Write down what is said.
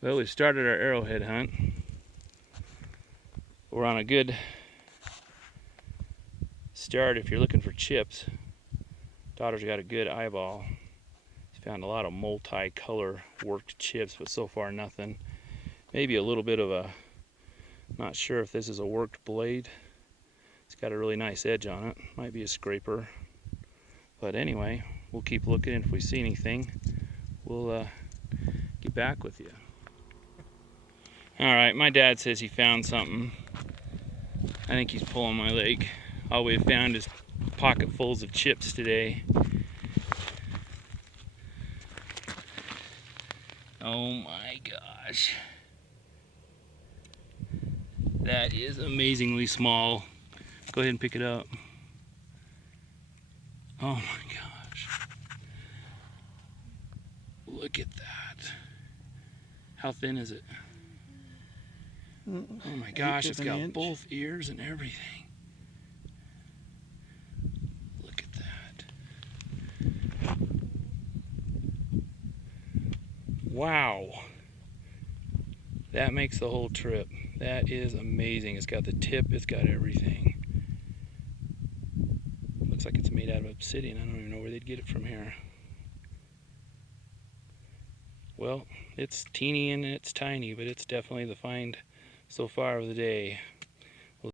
Well, we've started our arrowhead hunt. We're on a good start if you're looking for chips. Daughter's got a good eyeball. She found a lot of multi-color worked chips, but so far nothing. Maybe a little bit of a, not sure if this is a worked blade. It's got a really nice edge on it. Might be a scraper. But anyway, we'll keep looking, and if we see anything, we'll get back with you. Alright, my dad says he found something. I think he's pulling my leg. All we've found is pocketfuls of chips today. Oh my gosh. That is amazingly small. Go ahead and pick it up. Oh my gosh. Look at that. How thin is it? Oh my gosh, it's got both ears and everything. Look at that. Wow. That makes the whole trip. That is amazing. It's got the tip, it's got everything. Looks like it's made out of obsidian. I don't even know where they'd get it from here. Well, it's teeny and it's tiny, but it's definitely the find so far of the day.